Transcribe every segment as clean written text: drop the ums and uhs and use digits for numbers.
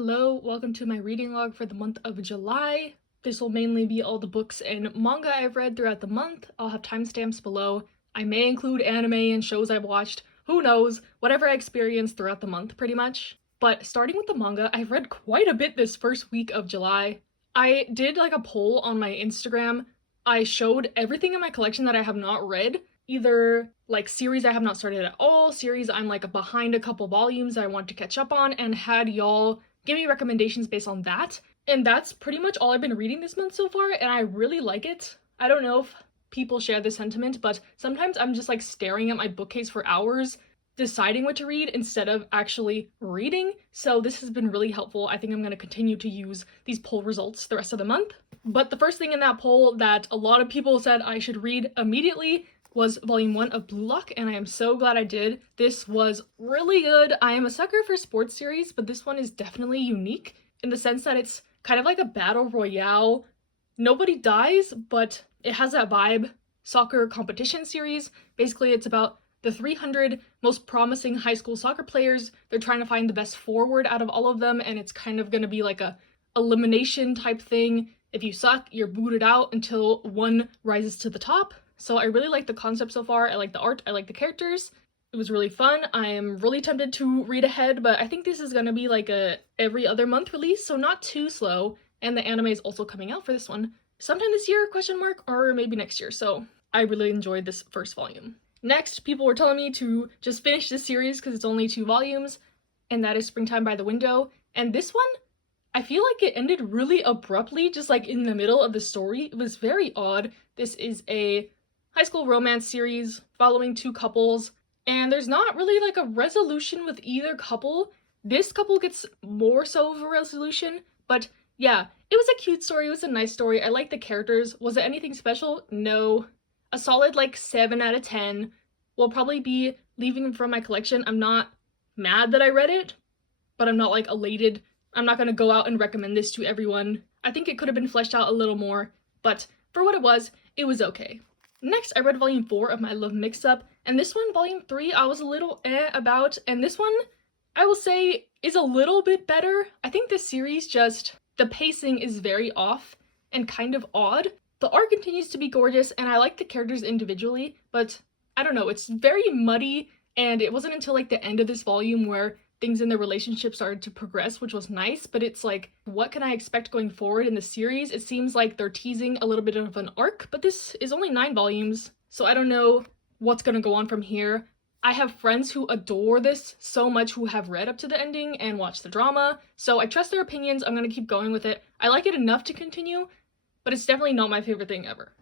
Hello, welcome to my reading log for the month of July. This will mainly be all the books and manga I've read throughout the month. I'll have timestamps below. I may include anime and shows I've watched. Who knows? Whatever I experienced throughout the month, pretty much. But starting with the manga, I've read quite a bit this first week of July. I did like a poll on my Instagram. I showed everything in my collection that I have not read. Either like series I have not started at all, series I'm like behind a couple volumes I want to catch up on, and had y'all give me recommendations based on that. And that's pretty much all I've been reading this month so far, and I really like it. I don't know if people share this sentiment, but sometimes I'm just like staring at my bookcase for hours, deciding what to read instead of actually reading. So this has been really helpful. I think I'm going to continue to use these poll results the rest of the month. But the first thing in that poll that a lot of people said I should read immediately was volume 1 of Blue Lock, and I am so glad I did. This was really good. I am a sucker for sports series, but this one is definitely unique in the sense that it's kind of like a battle royale. Nobody dies, but it has that vibe. Soccer competition series. Basically, it's about the 300 most promising high school soccer players. They're trying to find the best forward out of all of them, and it's kind of going to be like a elimination type thing. If you suck, you're booted out until one rises to the top. So I really like the concept so far. I like the art, I like the characters. It was really fun. I am really tempted to read ahead, but I think this is gonna be like a every other month release, so not too slow. And the anime is also coming out for this one sometime this year, question mark, or maybe next year. So I really enjoyed this first volume. Next, people were telling me to just finish this series because it's only 2 volumes, and that is Springtime by the Window. And this one, I feel like it ended really abruptly, just like in the middle of the story. It was very odd. This is a high school romance series following 2 couples, and there's not really like a resolution with either couple. This couple gets more so of a resolution, but yeah, it was a cute story. It was a nice story. I like the characters. Was it anything special? No. A solid like 7 out of 10. Will probably be leaving from my collection. I'm not mad that I read it, but I'm not like elated. I'm not gonna go out and recommend this to everyone. I think it could have been fleshed out a little more, but for what it was okay. Next, I read volume 4 of My Love Mix-Up, and this one, volume 3, I was a little about, and this one, I will say, is a little bit better. I think this series the pacing is very off and kind of odd. The art continues to be gorgeous, and I like the characters individually, but I don't know, it's very muddy, and it wasn't until like the end of this volume where things in the relationship started to progress, which was nice, but it's like, what can I expect going forward in the series? It seems like they're teasing a little bit of an arc, but this is only 9 volumes, so I don't know what's gonna go on from here. I have friends who adore this so much who have read up to the ending and watched the drama, so I trust their opinions. I'm gonna keep going with it. I like it enough to continue, but it's definitely not my favorite thing ever.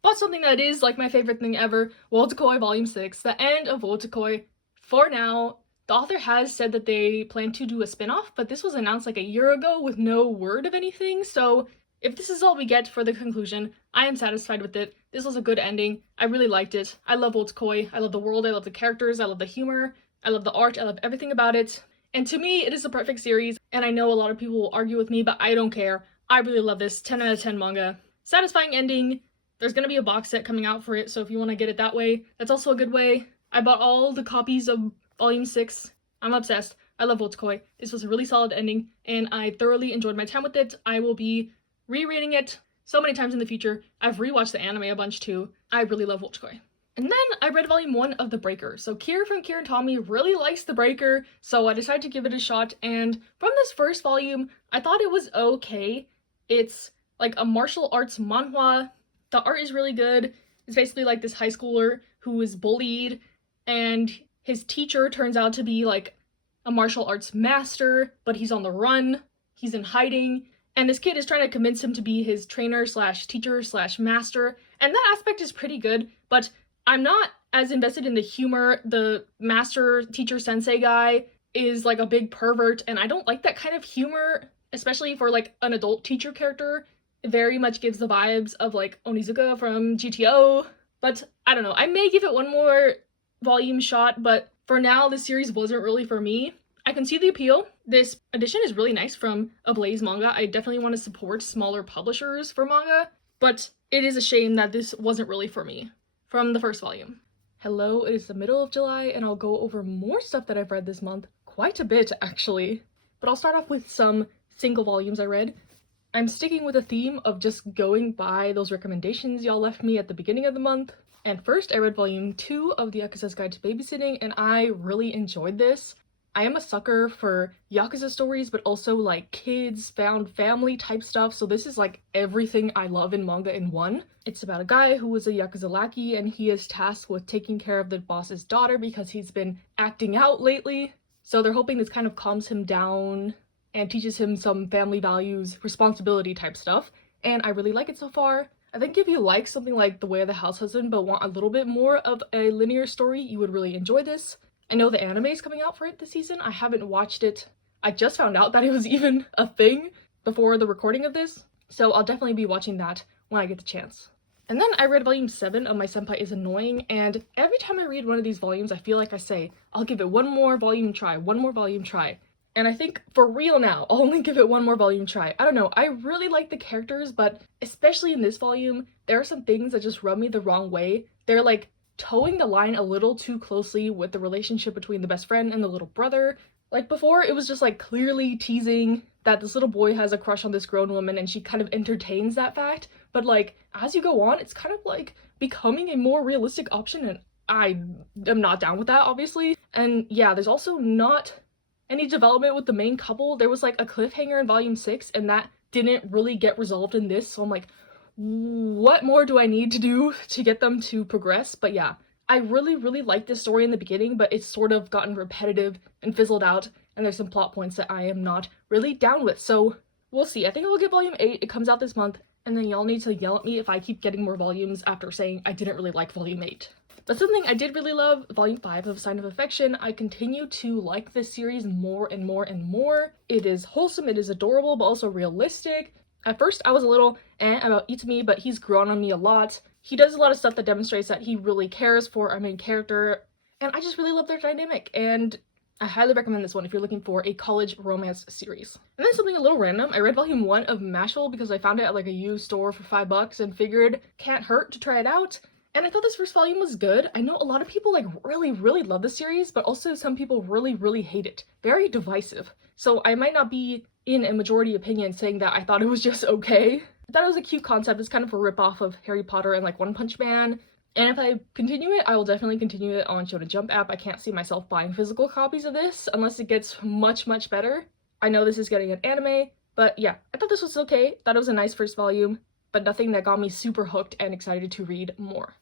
But something that is like my favorite thing ever, Wotakoi Volume 6, the end of Wotakoi. For now, the author has said that they plan to do a spin-off, but this was announced like a year ago with no word of anything, so if this is all we get for the conclusion, I am satisfied with it. This was a good ending. I really liked it. I love Otsukoi. I love the world. I love the characters. I love the humor. I love the art. I love everything about it. And to me, it is a perfect series, and I know a lot of people will argue with me, but I don't care. I really love this. 10 out of 10 manga. Satisfying ending. There's gonna be a box set coming out for it, so if you want to get it that way, that's also a good way. I bought all the copies of Volume 6. I'm obsessed. I love Otsukoi. This was a really solid ending, and I thoroughly enjoyed my time with it. I will be rereading it so many times in the future. I've rewatched the anime a bunch too. I really love Otsukoi. And then I read volume 1 of The Breaker. So Kira from Kira and Tommy really likes The Breaker, so I decided to give it a shot, and from this first volume, I thought it was okay. It's like a martial arts manhwa. The art is really good. It's basically like this high schooler who is bullied, and his teacher turns out to be like a martial arts master, but he's on the run. He's in hiding, and this kid is trying to convince him to be his trainer slash teacher slash master, and that aspect is pretty good, but I'm not as invested in the humor. The master teacher sensei guy is like a big pervert, and I don't like that kind of humor, especially for like an adult teacher character. It very much gives the vibes of like Onizuka from GTO, but I don't know. I may give it one more volume shot, but for now, this series wasn't really for me. I can see the appeal. This edition is really nice from Ablaze Manga. I definitely want to support smaller publishers for manga, but it is a shame that this wasn't really for me from the first volume. Hello, it is the middle of July, and I'll go over more stuff that I've read this month. Quite a bit, actually. but I'll start off with some single volumes I read. I'm sticking with a theme of just going by those recommendations y'all left me at the beginning of the month. And first, I read volume 2 of the Yakuza's Guide to Babysitting, and I really enjoyed this. I am a sucker for Yakuza stories, but also like kids, found family type stuff, so this is like everything I love in manga in one. It's about a guy who was a Yakuza lackey, and he is tasked with taking care of the boss's daughter because he's been acting out lately. So they're hoping this kind of calms him down and teaches him some family values, responsibility type stuff, and I really like it so far. I think if you like something like The Way of the House Husband but want a little bit more of a linear story, you would really enjoy this. I know the anime is coming out for it this season. I haven't watched it. I just found out that it was even a thing before the recording of this, so I'll definitely be watching that when I get the chance. And then I read volume 7 of My Senpai is Annoying, and every time I read one of these volumes, I feel like I say, I'll give it one more volume try, one more volume try. And I think, for real now, I'll only give it one more volume try. I don't know, I really like the characters, but especially in this volume, there are some things that just rub me the wrong way. They're like towing the line a little too closely with the relationship between the best friend and the little brother. Like before, it was just like clearly teasing that this little boy has a crush on this grown woman and she kind of entertains that fact. But like, as you go on, it's kind of like becoming a more realistic option, and I am not down with that, obviously. And yeah, there's also not any development with the main couple. There was like a cliffhanger in volume 6 and that didn't really get resolved in this, so I'm like, what more do I need to do to get them to progress? But yeah, I really liked this story in the beginning, but it's sort of gotten repetitive and fizzled out, and there's some plot points that I am not really down with, so we'll see. I think I'll get volume 8, it comes out this month, and then y'all need to yell at me if I keep getting more volumes after saying I didn't really like volume 8. But something I did really love, volume 5 of Sign of Affection. I continue to like this series more and more and more. It is wholesome, it is adorable, but also realistic. At first, I was a little about Itami, but he's grown on me a lot. He does a lot of stuff that demonstrates that he really cares for our main character, and I just really love their dynamic, and I highly recommend this one if you're looking for a college romance series. And then something a little random, I read volume 1 of Mashal because I found it at like a used store for $5 and figured can't hurt to try it out. And I thought this first volume was good. I know a lot of people like really love the series, but also some people really hate it. Very divisive. So I might not be in a majority opinion saying that I thought it was just okay. I thought it was a cute concept. It's kind of a ripoff of Harry Potter and like One Punch Man. And if I continue it, I will definitely continue it on Shonen Jump app. I can't see myself buying physical copies of this unless it gets much better. I know this is getting an anime, but yeah, I thought this was okay. Thought it was a nice first volume, but nothing that got me super hooked and excited to read more.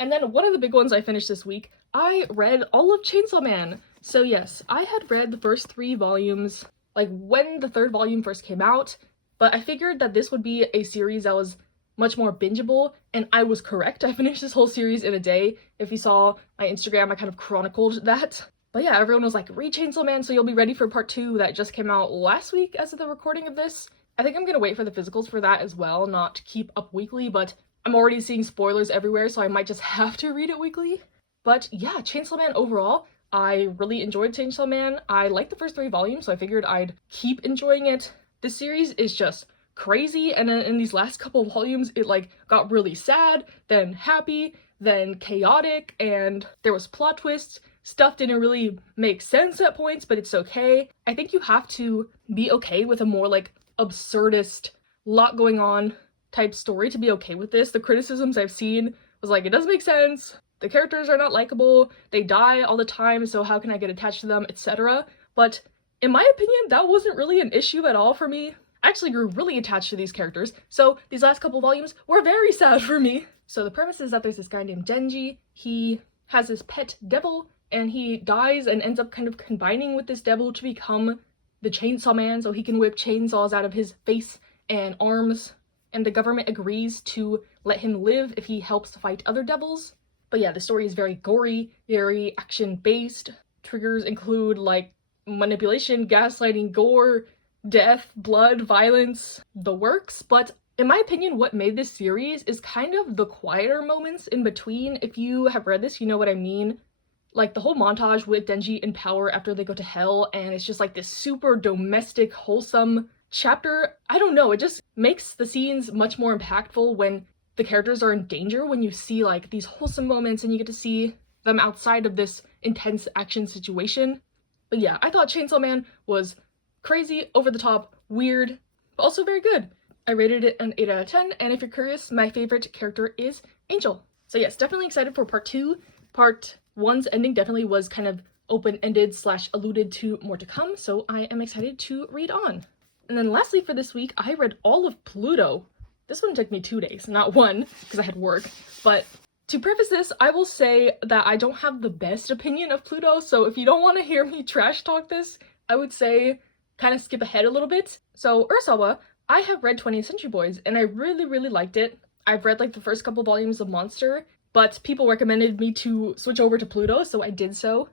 And then one of the big ones I finished this week, I read all of Chainsaw Man. So yes, I had read the first 3 volumes, like when the 3rd volume first came out, but I figured that this would be a series that was much more bingeable, and I was correct. I finished this whole series in a day. If you saw my Instagram, I kind of chronicled that. But yeah, everyone was like, read Chainsaw Man so you'll be ready for part 2 that just came out last week as of the recording of this. I think I'm gonna wait for the physicals for that as well, not keep up weekly, but I'm already seeing spoilers everywhere, so I might just have to read it weekly. But yeah, Chainsaw Man overall, I really enjoyed Chainsaw Man. I liked the first 3 volumes, so I figured I'd keep enjoying it. The series is just crazy, and then in these last couple of volumes, it like got really sad, then happy, then chaotic, and there was plot twists. Stuff didn't really make sense at points, but it's okay. I think you have to be okay with a more like absurdist, lot going on type story to be okay with this. The criticisms I've seen was like, it doesn't make sense, the characters are not likable, they die all the time, so how can I get attached to them, etc. But in my opinion, that wasn't really an issue at all for me. I actually grew really attached to these characters, so these last couple volumes were very sad for me. So the premise is that there's this guy named Genji. He has this pet devil, and he dies and ends up kind of combining with this devil to become the Chainsaw Man, so he can whip chainsaws out of his face and arms, and the government agrees to let him live if he helps fight other devils. But yeah, the story is very gory, very action-based. Triggers include like manipulation, gaslighting, gore, death, blood, violence, the works. But in my opinion, what made this series is kind of the quieter moments in between. If you have read this, you know what I mean. Like the whole montage with Denji in power after they go to hell, and it's just like this super domestic, wholesome chapter. I don't know, it just makes the scenes much more impactful when the characters are in danger, when you see like these wholesome moments and you get to see them outside of this intense action situation. But yeah, I thought Chainsaw Man was crazy, over the top, weird, but also very good. I rated it an 8 out of 10, and if you're curious, my favorite character is Angel. So yes, definitely excited for part 2. Part 1's ending definitely was kind of open-ended / alluded to more to come, so I am excited to read on. And then lastly for this week, I read all of Pluto. This one took me 2 days, not one, because I had work. But to preface this, I will say that I don't have the best opinion of Pluto, so if you don't want to hear me trash talk this, I would say kind of skip ahead a little bit. So Urasawa, I have read 20th Century Boys, and I really liked it. I've read like the first couple volumes of Monster, but people recommended me to switch over to Pluto, so I did so.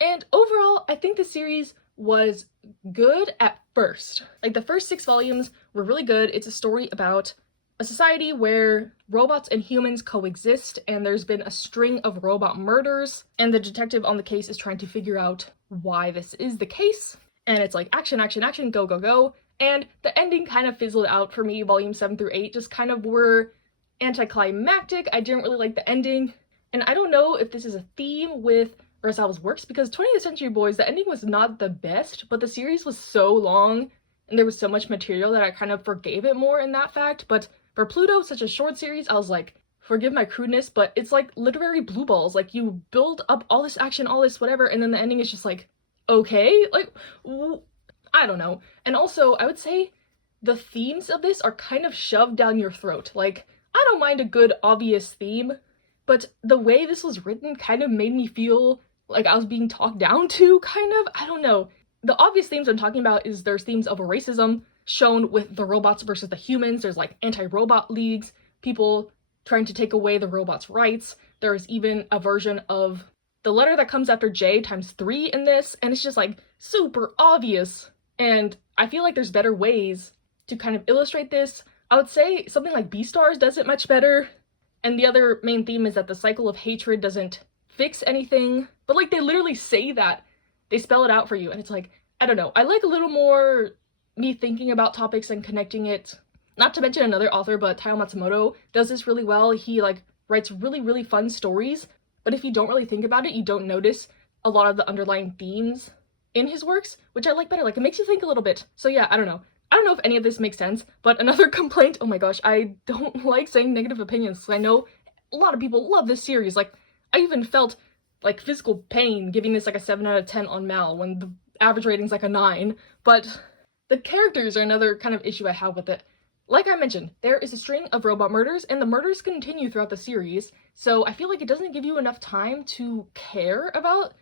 And overall, I think the series was good at first. Like, the first 6 volumes were really good. It's a story about a society where robots and humans coexist, and there's been a string of robot murders, and the detective on the case is trying to figure out why this is the case. And it's like action, action, action, go, go, go. And the ending kind of fizzled out for me. Volume 7 through 8 just kind of were anticlimactic. I didn't really like the ending. And I don't know if this is a theme with Urasawa's works, because 20th Century Boys, the ending was not the best, but the series was so long and there was so much material that I kind of forgave it more in that fact. But for Pluto, such a short series, I was like, forgive my crudeness, but it's like literary blue balls. Like, you build up all this action, all this whatever, and then the ending is just like, okay, like, I don't know. And also, I would say the themes of this are kind of shoved down your throat. Like, I don't mind a good obvious theme, but the way this was written kind of made me feel like I was being talked down to, kind of. I don't know. The obvious themes I'm talking about is there's themes of racism shown with the robots versus the humans. There's like anti-robot leagues, people trying to take away the robots' rights. There's even a version of the letter that comes after J times 3 in this, and it's just like super obvious. And I feel like there's better ways to kind of illustrate this. I would say something like Beastars does it much better. And the other main theme is that the cycle of hatred doesn't fix anything, but like they literally say that, they spell it out for you, and it's like, I don't know, I like a little more me thinking about topics and connecting it. Not to mention another author, but Taiyo Matsumoto does this really well. He like writes really fun stories, but if you don't really think about it, you don't notice a lot of the underlying themes in his works, which I like better. Like, it makes you think a little bit. So yeah, I don't know if any of this makes sense, but another complaint, oh my gosh, I don't like saying negative opinions, because I know a lot of people love this series. Like, I even felt like physical pain giving this like a 7 out of 10 on Mal when the average rating's like a 9, but the characters are another kind of issue I have with it. Like I mentioned, there is a string of robot murders, and the murders continue throughout the series, so I feel like it doesn't give you enough time to care about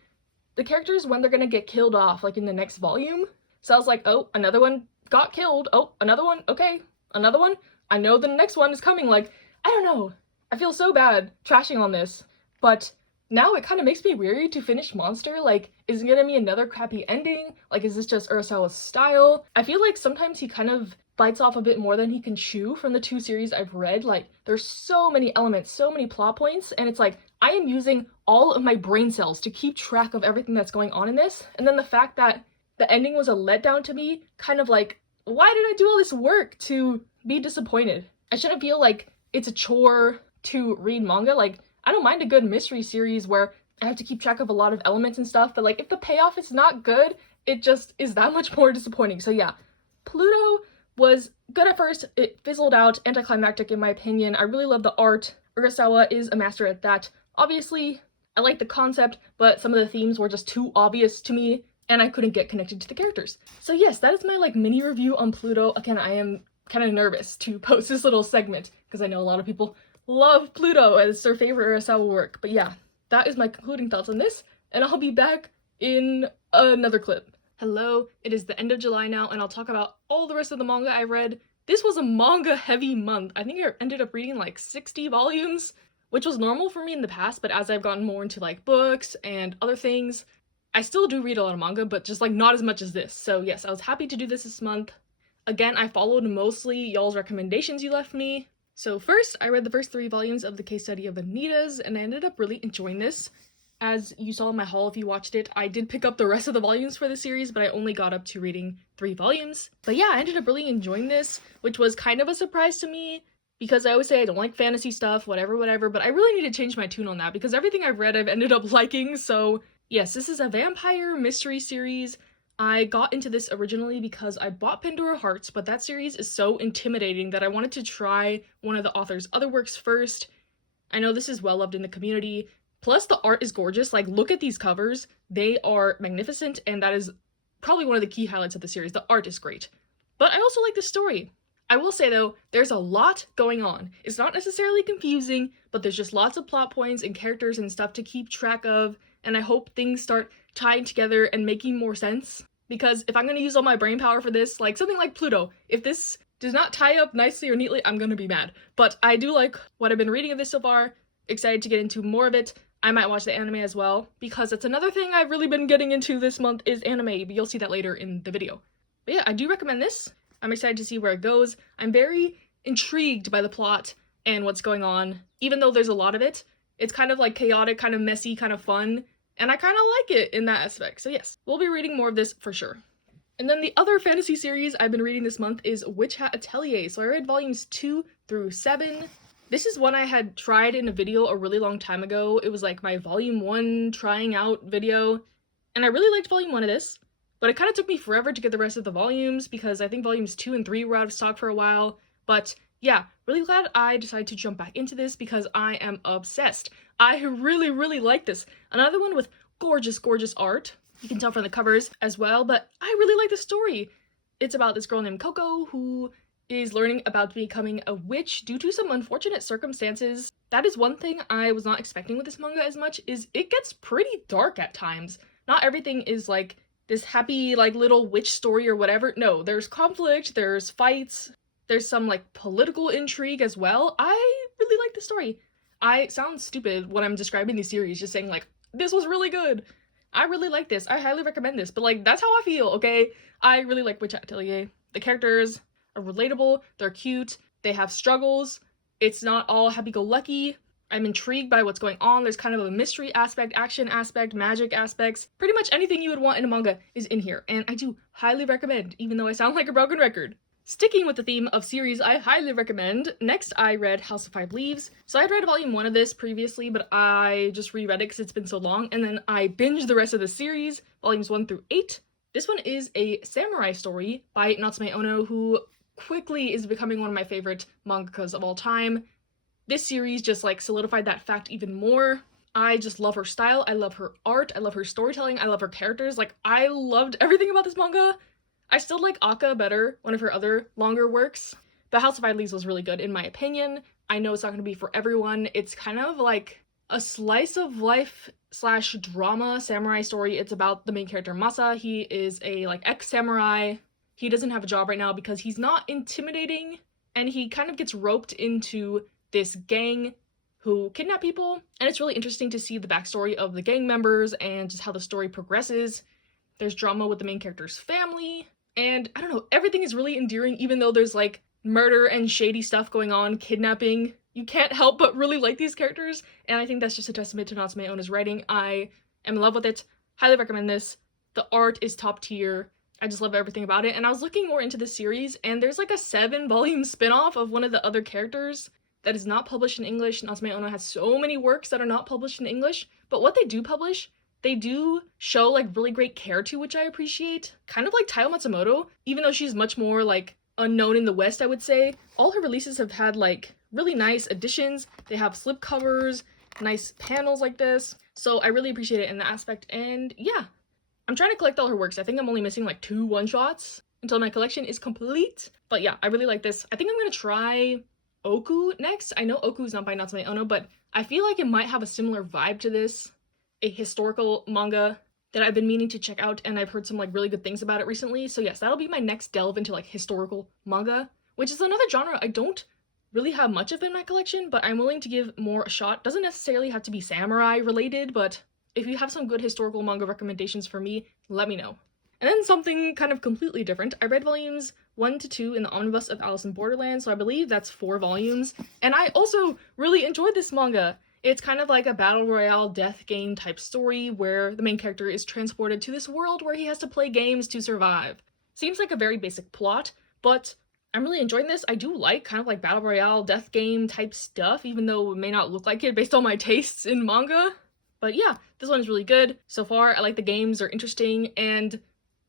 the characters when they're gonna get killed off, like in the next volume. So I was like, oh, another one got killed, oh, another one, okay, another one, I know the next one is coming. Like, I don't know, I feel so bad trashing on this, but now it kind of makes me weary to finish Monster. Like, is it gonna be another crappy ending? Like, is this just Urasawa's style? I feel like sometimes he kind of bites off a bit more than he can chew from the 2 series I've read. Like, there's so many elements, so many plot points, and it's like, I am using all of my brain cells to keep track of everything that's going on in this, and then the fact that the ending was a letdown to me, kind of like, why did I do all this work to be disappointed? I shouldn't feel like it's a chore to read manga. Like, I don't mind a good mystery series where I have to keep track of a lot of elements and stuff, but like, if the payoff is not good, it just is that much more disappointing. So yeah, Pluto was good at first, it fizzled out, anticlimactic in my opinion. I really love the art. Urasawa is a master at that. Obviously, I like the concept, but some of the themes were just too obvious to me, and I couldn't get connected to the characters. So yes, that is my like mini review on Pluto. Again, I am kind of nervous to post this little segment, because I know a lot of people love Pluto as their favorite Urasawa work. But yeah, that is my concluding thoughts on this, and I'll be back in another clip. Hello, it is the end of July now, and I'll talk about all the rest of the manga I read. This was a manga-heavy month. I think I ended up reading like 60 volumes, which was normal for me in the past, but as I've gotten more into like books and other things, I still do read a lot of manga, but just like not as much as this. So yes, I was happy to do this month. Again, I followed mostly y'all's recommendations you left me. So first, I read the first 3 volumes of the case study of Anita's, and I ended up really enjoying this. As you saw in my haul if you watched it, I did pick up the rest of the volumes for the series, but I only got up to reading 3 volumes. But yeah, I ended up really enjoying this, which was kind of a surprise to me, because I always say I don't like fantasy stuff, whatever, but I really need to change my tune on that, because everything I've read I've ended up liking. So yes, this is a vampire mystery series. I got into this originally because I bought Pandora Hearts, but that series is so intimidating that I wanted to try one of the author's other works first. I know this is well loved in the community. Plus, the art is gorgeous. Like, look at these covers. They are magnificent, and that is probably one of the key highlights of the series. The art is great. But I also like the story. I will say, though, there's a lot going on. It's not necessarily confusing, but there's just lots of plot points and characters and stuff to keep track of, and I hope things start tying together and making more sense. Because if I'm going to use all my brain power for this, like something like Pluto, if this does not tie up nicely or neatly, I'm going to be mad. But I do like what I've been reading of this so far. Excited to get into more of it. I might watch the anime as well, because that's another thing I've really been getting into this month is anime, but you'll see that later in the video. But yeah, I do recommend this. I'm excited to see where it goes. I'm very intrigued by the plot and what's going on. Even though there's a lot of it, it's kind of like chaotic, kind of messy, kind of fun, and I kind of like it in that aspect. So yes, we'll be reading more of this for sure. And then the other fantasy series I've been reading this month is Witch Hat Atelier. So I read volumes 2 through 7. This is one I had tried in a video a really long time ago. It was like my volume 1 trying out video, and I really liked volume 1 of this, but it kind of took me forever to get the rest of the volumes because I think volumes 2 and 3 were out of stock for a while. But yeah, really glad I decided to jump back into this because I am obsessed. I really, really like this. Another one with gorgeous, gorgeous art. You can tell from the covers as well, but I really like the story. It's about this girl named Coco who is learning about becoming a witch due to some unfortunate circumstances. That is one thing I was not expecting with this manga as much, is it gets pretty dark at times. Not everything is like this happy like little witch story or whatever. No, there's conflict, there's fights, there's some like political intrigue as well. I really like the story. I sound stupid when I'm describing these series, just saying like, this was really good. I really like this. I highly recommend this, but like, that's how I feel, okay? I really like Witch Hat Atelier. The characters are relatable, they're cute, they have struggles, it's not all happy-go-lucky. I'm intrigued by what's going on. There's kind of a mystery aspect, action aspect, magic aspects. Pretty much anything you would want in a manga is in here, and I do highly recommend, even though I sound like a broken record. Sticking with the theme of series I highly recommend, next I read House of Five Leaves. So I had read volume 1 of this previously, but I just reread it because it's been so long, and then I binged the rest of the series, volumes 1 through 8. This one is a samurai story by Natsume Ono, who quickly is becoming one of my favorite mangakas of all time. This series just like solidified that fact even more. I just love her style, I love her art, I love her storytelling, I love her characters. Like, I loved everything about this manga. I still like Akka better, one of her other longer works, but House of Five Leaves was really good in my opinion. I know it's not going to be for everyone. It's kind of like a slice of life slash drama samurai story. It's about the main character Masa. He is a like ex-samurai. He doesn't have a job right now because he's not intimidating, and he kind of gets roped into this gang who kidnap people, and it's really interesting to see the backstory of the gang members and just how the story progresses. There's drama with the main character's family, and I don't know, everything is really endearing even though there's like murder and shady stuff going on, kidnapping. You can't help but really like these characters, and I think that's just a testament to Natsume Ono's writing. I am in love with it. Highly recommend this. The art is top tier. I just love everything about it, and I was looking more into the series, and there's like a 7-volume spin-off of one of the other characters that is not published in English. Natsume Ono has so many works that are not published in English, but what they do publish, they do show like really great care to, which I appreciate. Kind of like Taiyo Matsumoto, even though she's much more like unknown in the West, I would say. All her releases have had like really nice additions. They have slipcovers, nice panels like this. So I really appreciate it in that aspect, and yeah. I'm trying to collect all her works. I think I'm only missing like 2 one-shots until my collection is complete. But yeah, I really like this. I think I'm gonna try Oku next. I know Oku's not by Natsume Ono, but I feel like it might have a similar vibe to this. A historical manga that I've been meaning to check out, and I've heard some like really good things about it recently. So yes, that'll be my next delve into like historical manga, which is another genre I don't really have much of in my collection, but I'm willing to give more a shot. Doesn't necessarily have to be samurai related, but if you have some good historical manga recommendations for me, let me know. And then something kind of completely different. I read volumes 1 to 2 in the omnibus of Alice in Borderland, so I believe that's 4 volumes. And I also really enjoyed this manga. It's kind of like a battle royale death game type story where the main character is transported to this world where he has to play games to survive. Seems like a very basic plot, but I'm really enjoying this. I do like kind of like battle royale death game type stuff, even though it may not look like it based on my tastes in manga. But yeah, this one is really good so far. I like the games, they're interesting, and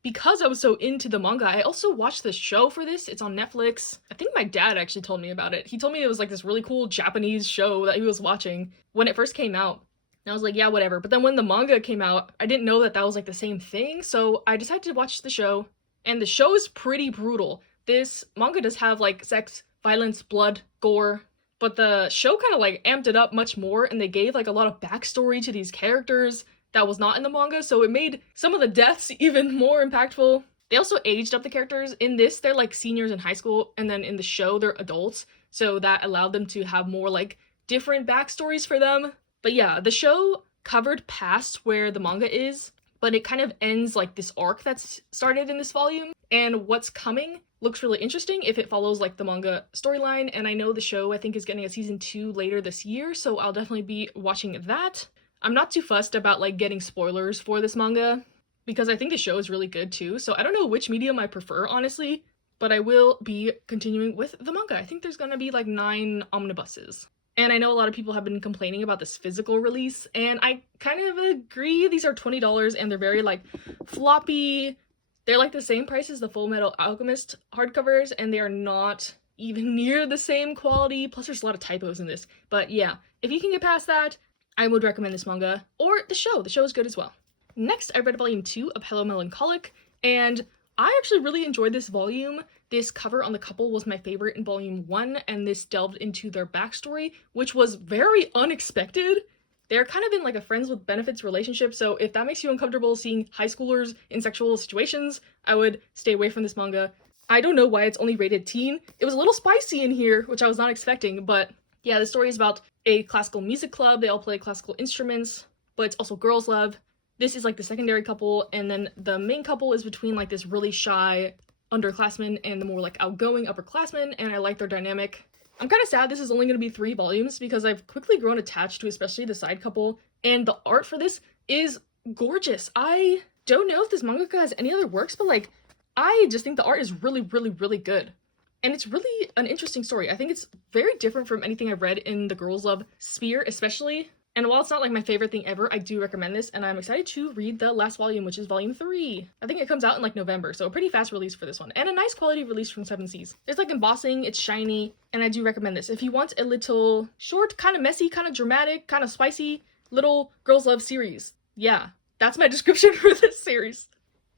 because I was so into the manga, I also watched the show for this. It's on Netflix. I think my dad actually told me about it. He told me it was like this really cool Japanese show that he was watching when it first came out. And I was like, yeah, whatever. But then when the manga came out, I didn't know that that was like the same thing. So I decided to watch the show. And the show is pretty brutal. This manga does have like sex, violence, blood, gore. But the show kind of like amped it up much more. And they gave like a lot of backstory to these characters that was not in the manga, so it made some of the deaths even more impactful. They also aged up the characters. In this, they're like seniors in high school, and then in the show, they're adults, so that allowed them to have more like different backstories for them. But yeah, the show covered past where the manga is, but it kind of ends like this arc that's started in this volume, and what's coming looks really interesting if it follows like the manga storyline. And I know the show, I think, is getting a season 2 later this year, so I'll definitely be watching that. I'm not too fussed about like getting spoilers for this manga because I think the show is really good too. So I don't know which medium I prefer, honestly, but I will be continuing with the manga. I think there's gonna be like 9 omnibuses. And I know a lot of people have been complaining about this physical release, and I kind of agree. These are $20 and they're very like floppy. They're like the same price as the Full Metal Alchemist hardcovers, and they are not even near the same quality. Plus there's a lot of typos in this. But yeah, if you can get past that, I would recommend this manga, or the show. The show is good as well. Next, I read volume 2 of Hello Melancholic, and I actually really enjoyed this volume. This cover on the couple was my favorite in volume 1, and this delved into their backstory, which was very unexpected. They're kind of in like a friends with benefits relationship, so if that makes you uncomfortable seeing high schoolers in sexual situations, I would stay away from this manga. I don't know why it's only rated teen. It was a little spicy in here, which I was not expecting, but yeah, the story is about a classical music club. They all play classical instruments, but it's also girls' love. This is like the secondary couple, and then the main couple is between like this really shy underclassman and the more like outgoing upperclassman, and I like their dynamic. I'm kind of sad this is only going to be 3 volumes because I've quickly grown attached to especially the side couple, and the art for this is gorgeous. I don't know if this mangaka has any other works, but like I just think the art is really, really, really good. And it's really an interesting story. I think it's very different from anything I've read in the girls' love sphere, especially. And while it's not like my favorite thing ever, I do recommend this, and I'm excited to read the last volume, which is volume 3. I think it comes out in like November, so a pretty fast release for this one. And a nice quality release from 7 Seas. There's like embossing, it's shiny, and I do recommend this. If you want a little short, kind of messy, kind of dramatic, kind of spicy, little girls' love series. Yeah, that's my description for this series.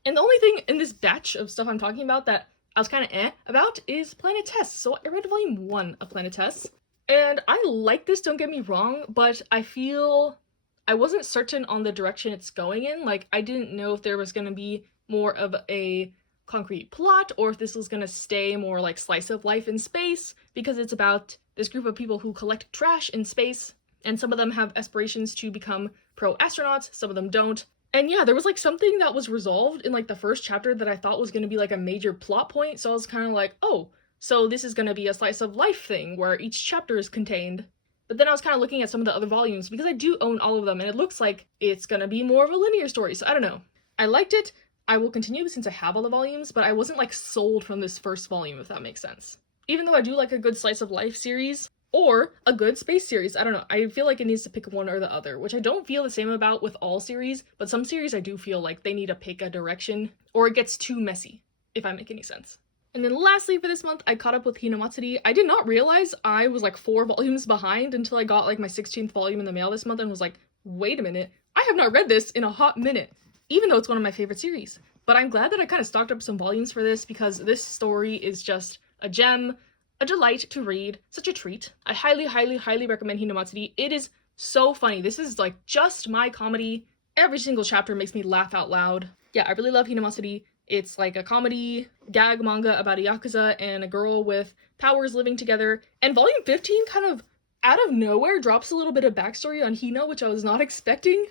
And the only thing in this batch of stuff I'm talking about that I was kind of about is Planet Test. So I read volume 1 of Planet Test, and I like this, don't get me wrong, but I feel I wasn't certain on the direction it's going in. Like, I didn't know if there was going to be more of a concrete plot or if this was going to stay more like slice of life in space, because it's about this group of people who collect trash in space, and some of them have aspirations to become pro astronauts, some of them don't. And yeah, there was like something that was resolved in like the first chapter that I thought was going to be like a major plot point, so I was kind of like, oh, so this is going to be a slice of life thing where each chapter is contained. But then I was kind of looking at some of the other volumes because I do own all of them, and it looks like it's going to be more of a linear story, so I don't know. I liked it. I will continue since I have all the volumes, but I wasn't like sold from this first volume, if that makes sense. Even though I do like a good slice of life series, or a good space series. I don't know. I feel like it needs to pick one or the other, which I don't feel the same about with all series, but some series I do feel like they need to pick a direction, or it gets too messy, if I make any sense. And then lastly for this month, I caught up with Hinamatsuri. I did not realize I was like 4 volumes behind until I got like my 16th volume in the mail this month and was like, wait a minute, I have not read this in a hot minute, even though it's one of my favorite series. But I'm glad that I kind of stocked up some volumes for this because this story is just a gem, a delight to read, such a treat. I highly, highly, highly recommend Hinamatsuri. It is so funny. This is like just my comedy. Every single chapter makes me laugh out loud. Yeah, I really love Hinamatsuri. It's like a comedy gag manga about a yakuza and a girl with powers living together. And volume 15 kind of out of nowhere drops a little bit of backstory on Hina, which I was not expecting.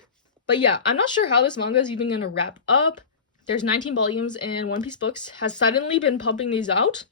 But yeah, I'm not sure how this manga is even gonna wrap up. There's 19 volumes, and One Piece Books has suddenly been pumping these out.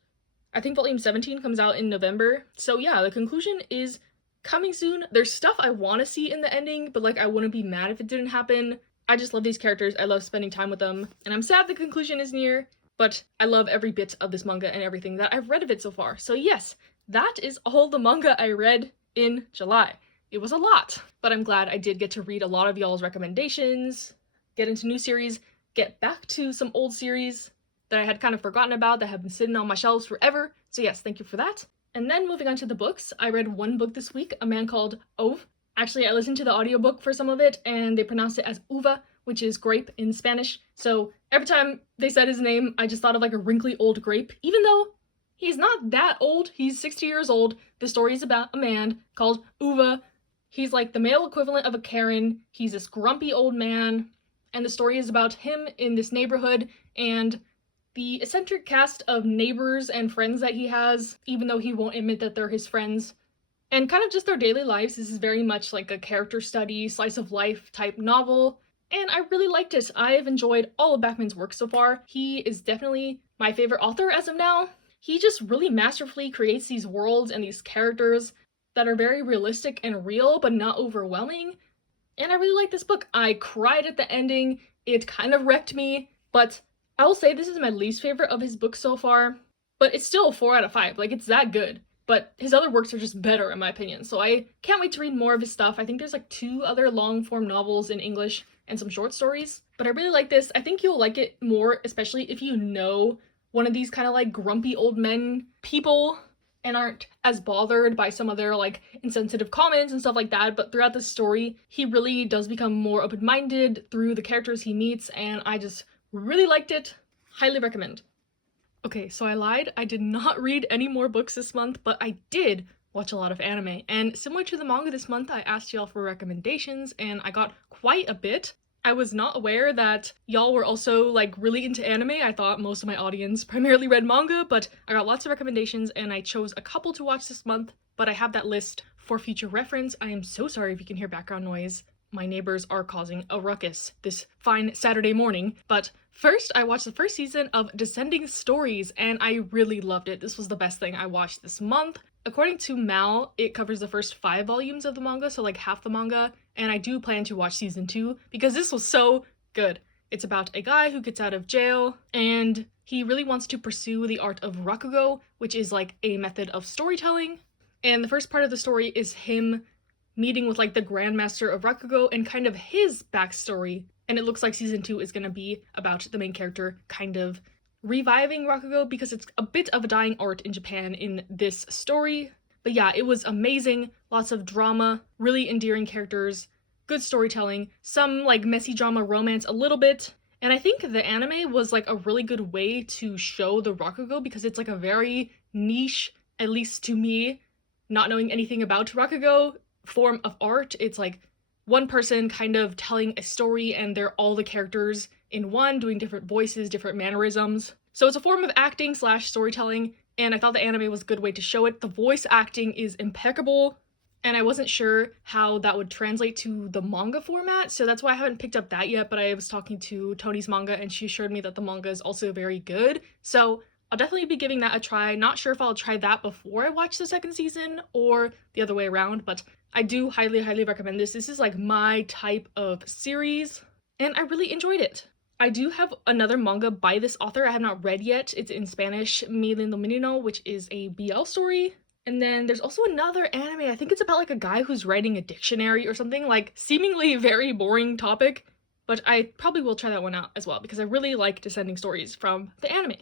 I think volume 17 comes out in November. So yeah, the conclusion is coming soon. There's stuff I want to see in the ending, but like I wouldn't be mad if it didn't happen. I just love these characters. I love spending time with them, and I'm sad the conclusion is near, but I love every bit of this manga and everything that I've read of it so far. So yes, that is all the manga I read in July. It was a lot, but I'm glad I did get to read a lot of y'all's recommendations, get into new series, get back to some old series that I had kind of forgotten about that have been sitting on my shelves forever. So yes, thank you for that. And then moving on to the books, I read one book this week, a man called Ove. Actually, I listened to the audiobook for some of it, and they pronounced it as uva, which is grape in Spanish. So every time they said his name, I just thought of like a wrinkly old grape, even though he's not that old. He's 60 years old. The story is about a man called Uva. He's like the male equivalent of a Karen. He's this grumpy old man, and the story is about him in this neighborhood and the eccentric cast of neighbors and friends that he has, even though he won't admit that they're his friends, and kind of just their daily lives. This is very much like a character study, slice of life type novel, and I really liked it. I've enjoyed all of Bachman's work so far. He is definitely my favorite author as of now. He just really masterfully creates these worlds and these characters that are very realistic and real, but not overwhelming. And I really like this book. I cried at the ending. It kind of wrecked me, but I will say this is my least favorite of his books so far. But it's still a 4 out of 5. Like, it's that good. But his other works are just better, in my opinion. So I can't wait to read more of his stuff. I think there's like 2 other long-form novels in English and some short stories. But I really like this. I think you'll like it more, especially if you know one of these kind of like grumpy old men people and aren't as bothered by some of their like insensitive comments and stuff like that. But throughout the story, he really does become more open-minded through the characters he meets, and I just really liked it. Highly recommend. Okay, so I lied. I did not read any more books this month, but I did watch a lot of anime. And similar to the manga this month, I asked y'all for recommendations, and I got quite a bit. I was not aware that y'all were also like really into anime. I thought most of my audience primarily read manga, but I got lots of recommendations and I chose a couple to watch this month, but I have that list for future reference. I am so sorry if you can hear background noise. My neighbors are causing a ruckus this fine Saturday morning. But first, I watched the first season of Descending Stories, and I really loved it. This was the best thing I watched this month. According to Mal, it covers the first 5 volumes of the manga, so like half the manga, and I do plan to watch season 2 because this was so good. It's about a guy who gets out of jail, and he really wants to pursue the art of rakugo, which is like a method of storytelling. And the first part of the story is him meeting with like the grandmaster of rakugo and kind of his backstory. And it looks like season 2 is going to be about the main character kind of reviving rakugo because it's a bit of a dying art in Japan in this story. But yeah, it was amazing. Lots of drama, really endearing characters, good storytelling, some like messy drama romance a little bit. And I think the anime was like a really good way to show the rakugo because it's like a very niche, at least to me, not knowing anything about rakugo, form of art. It's like one person kind of telling a story and they're all the characters in one, doing different voices, different mannerisms. So it's a form of acting / storytelling, and I thought the anime was a good way to show it. The voice acting is impeccable, and I wasn't sure how that would translate to the manga format, so that's why I haven't picked up that yet, but I was talking to Tony's Manga and she assured me that the manga is also very good. So I'll definitely be giving that a try. Not sure if I'll try that before I watch the second season or the other way around, but I do highly, highly recommend this. This is like my type of series, and I really enjoyed it. I do have another manga by this author I have not read yet. It's in Spanish, Mi Lindo Menino, which is a BL story. And then there's also another anime. I think it's about like a guy who's writing a dictionary or something, like seemingly very boring topic, but I probably will try that one out as well because I really like Descending Stories from the anime.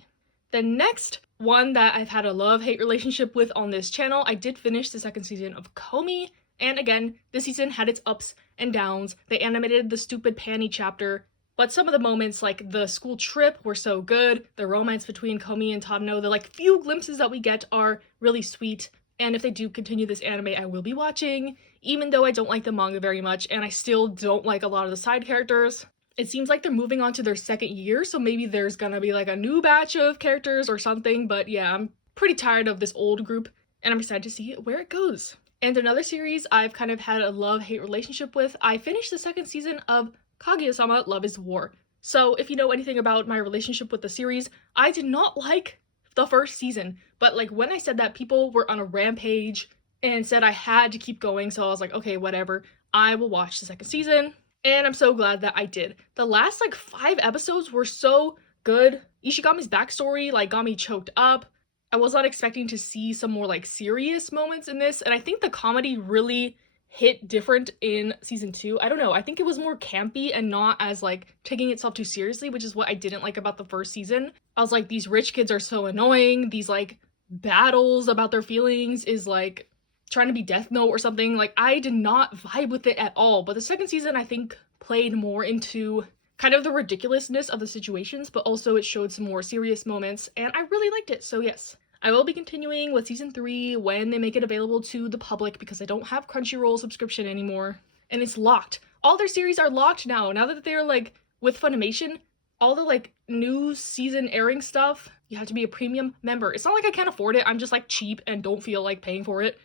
The next one that I've had a love-hate relationship with on this channel, I did finish the second season of Komi, and again, this season had its ups and downs. They animated the stupid panty chapter, but some of the moments, like the school trip, were so good. The romance between Komi and Tadano, the like few glimpses that we get are really sweet, and if they do continue this anime, I will be watching, even though I don't like the manga very much, and I still don't like a lot of the side characters. It seems like they're moving on to their second year, so maybe there's gonna be like a new batch of characters or something, but yeah, I'm pretty tired of this old group, and I'm excited to see where it goes. And another series I've kind of had a love-hate relationship with, I finished the second season of Kaguya-sama Love is War. So if you know anything about my relationship with the series, I did not like the first season, but like when I said that, people were on a rampage and said I had to keep going, so I was like, okay, whatever, I will watch the second season. And I'm so glad that I did. The last like 5 episodes were so good. Ishigami's backstory like got me choked up. I was not expecting to see some more like serious moments in this, and I think the comedy really hit different in season 2. I don't know, I think it was more campy and not as like taking itself too seriously, which is what I didn't like about the first season. I was like, these rich kids are so annoying, these like battles about their feelings is like trying to be Death Note or something. Like, I did not vibe with it at all. But the second season, I think, played more into kind of the ridiculousness of the situations, but also it showed some more serious moments, and I really liked it. So yes, I will be continuing with season 3 when they make it available to the public, because I don't have Crunchyroll subscription anymore, and it's locked. All their series are locked now that they're like with Funimation. All the like new season airing stuff, you have to be a premium member. It's not like I can't afford it, I'm just like cheap and don't feel like paying for it.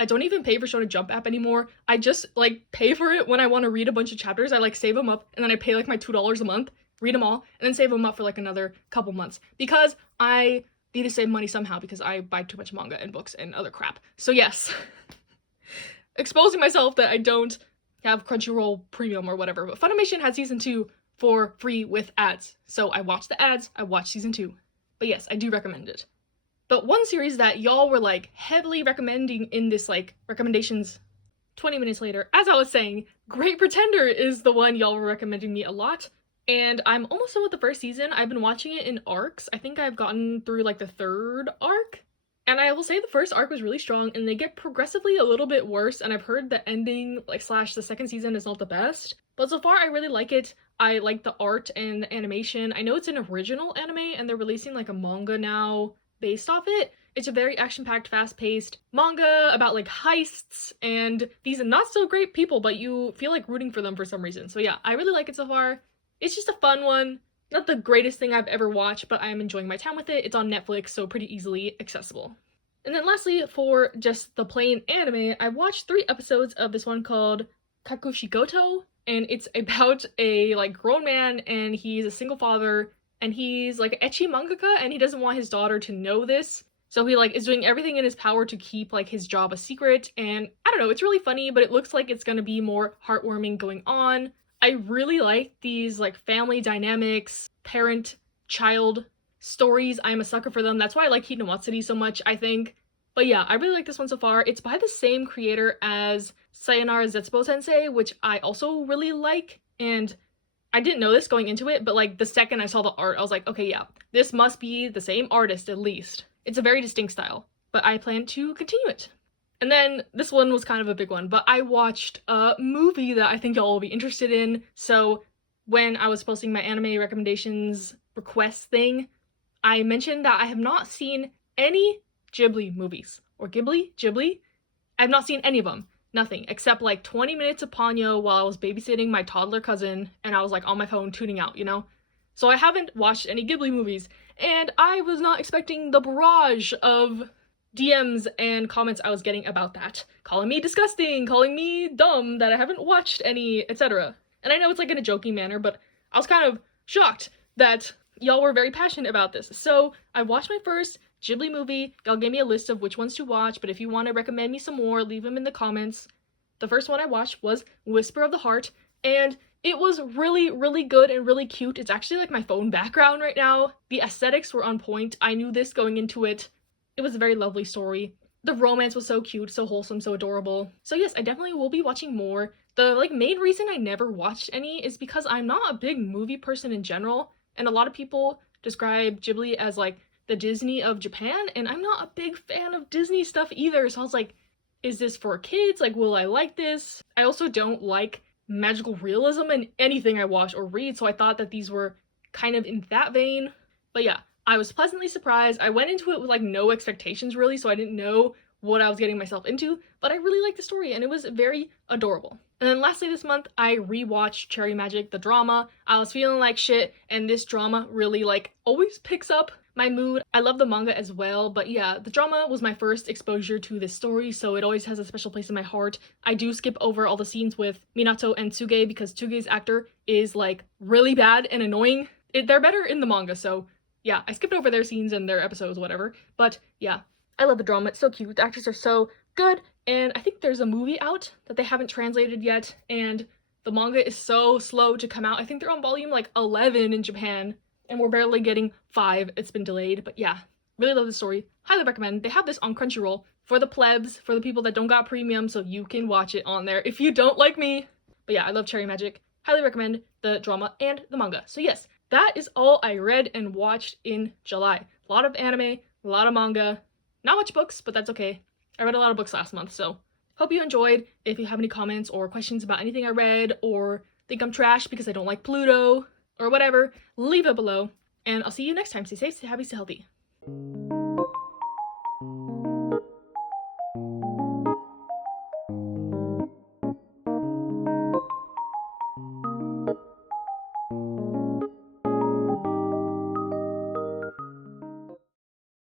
I don't even pay for Shonen Jump app anymore. I just like pay for it when I want to read a bunch of chapters. I like save them up and then I pay like my $2 a month, read them all, and then save them up for like another couple months, because I need to save money somehow because I buy too much manga and books and other crap. So yes, exposing myself that I don't have Crunchyroll Premium or whatever, but Funimation had season 2 for free with ads. So I watched the ads, I watched season 2. But yes, I do recommend it. But one series that y'all were like heavily recommending in this like recommendations 20 minutes later, as I was saying, Great Pretender is the one y'all were recommending me a lot. And I'm almost done with the first season. I've been watching it in arcs. I think I've gotten through like the 3rd arc. And I will say the first arc was really strong, and they get progressively a little bit worse, and I've heard the ending, like slash the second season, is not the best. But so far I really like it. I like the art and the animation. I know it's an original anime and they're releasing like a manga now based off it. It's a very action-packed, fast-paced manga about like heists and these not so great people, but you feel like rooting for them for some reason. So yeah, I really like it so far. It's just a fun one. Not the greatest thing I've ever watched, but I am enjoying my time with it. It's on Netflix, so pretty easily accessible. And then lastly, for just the plain anime, I watched 3 episodes of this one called Kakushigoto, and it's about a like grown man, and he's a single father, and he's like an ecchi mangaka, and he doesn't want his daughter to know this. So he like is doing everything in his power to keep like his job a secret, and I don't know, it's really funny, but it looks like it's gonna be more heartwarming going on. I really like these like family dynamics, parent-child stories. I'm a sucker for them. That's why I like Hinamatsuri so much, I think. But yeah, I really like this one so far. It's by the same creator as Sayonara Zetsubo Sensei, which I also really like. And I didn't know this going into it, but like the second I saw the art, I was like, okay, yeah, this must be the same artist at least. It's a very distinct style, but I plan to continue it. And then this one was kind of a big one, but I watched a movie that I think y'all will be interested in. So when I was posting my anime recommendations request thing, I mentioned that I have not seen any Ghibli movies. Or Ghibli? I've not seen any of them. Nothing. Except like 20 minutes of Ponyo while I was babysitting my toddler cousin, and I was like on my phone tuning out, you know? So I haven't watched any Ghibli movies, and I was not expecting the barrage of DMs and comments I was getting about that. Calling me disgusting, calling me dumb that I haven't watched any, etc. And I know it's like in a joking manner, but I was kind of shocked that y'all were very passionate about this. So I watched my first Ghibli movie. Y'all gave me a list of which ones to watch, but if you want to recommend me some more, leave them in the comments. The first one I watched was Whisper of the Heart, and it was really, really good and really cute. It's actually like my phone background right now. The aesthetics were on point. I knew this going into it. It was a very lovely story. The romance was so cute, so wholesome, so adorable. So yes, I definitely will be watching more. The like main reason I never watched any is because I'm not a big movie person in general, and a lot of people describe Ghibli as like the Disney of Japan, and I'm not a big fan of Disney stuff either, so I was like, is this for kids? Like, will I like this? I also don't like magical realism in anything I watch or read, so I thought that these were kind of in that vein. But yeah, I was pleasantly surprised. I went into it with like no expectations really, so I didn't know what I was getting myself into, but I really liked the story and it was very adorable. And then lastly this month, I rewatched Cherry Magic, the drama. I was feeling like shit, and this drama really like always picks up my mood. I love the manga as well, but yeah, the drama was my first exposure to this story, so it always has a special place in my heart. I do skip over all the scenes with Minato and Tsuge because Tsuge's actor is like really bad and annoying. They're better in the manga, so yeah, I skipped over their scenes and their episodes, whatever. But yeah, I love the drama. It's so cute. The actors are so good, and I think there's a movie out that they haven't translated yet, and the manga is so slow to come out. I think they're on volume like 11 in Japan, and we're barely getting 5. It's been delayed, but yeah, Really love the story. Highly recommend. They have this on Crunchyroll for the plebs, for the people that don't got premium, so you can watch it on there if you don't like me. But yeah, I love Cherry Magic. Highly recommend the drama and the manga. So yes, that is all I read and watched in July. A lot of anime, a lot of manga, not much books, but that's okay. I read a lot of books last month, so hope you enjoyed. If you have any comments or questions about anything I read, or think I'm trash because I don't like Pluto, or whatever, leave it below. And I'll see you next time. Stay safe, stay happy, stay healthy.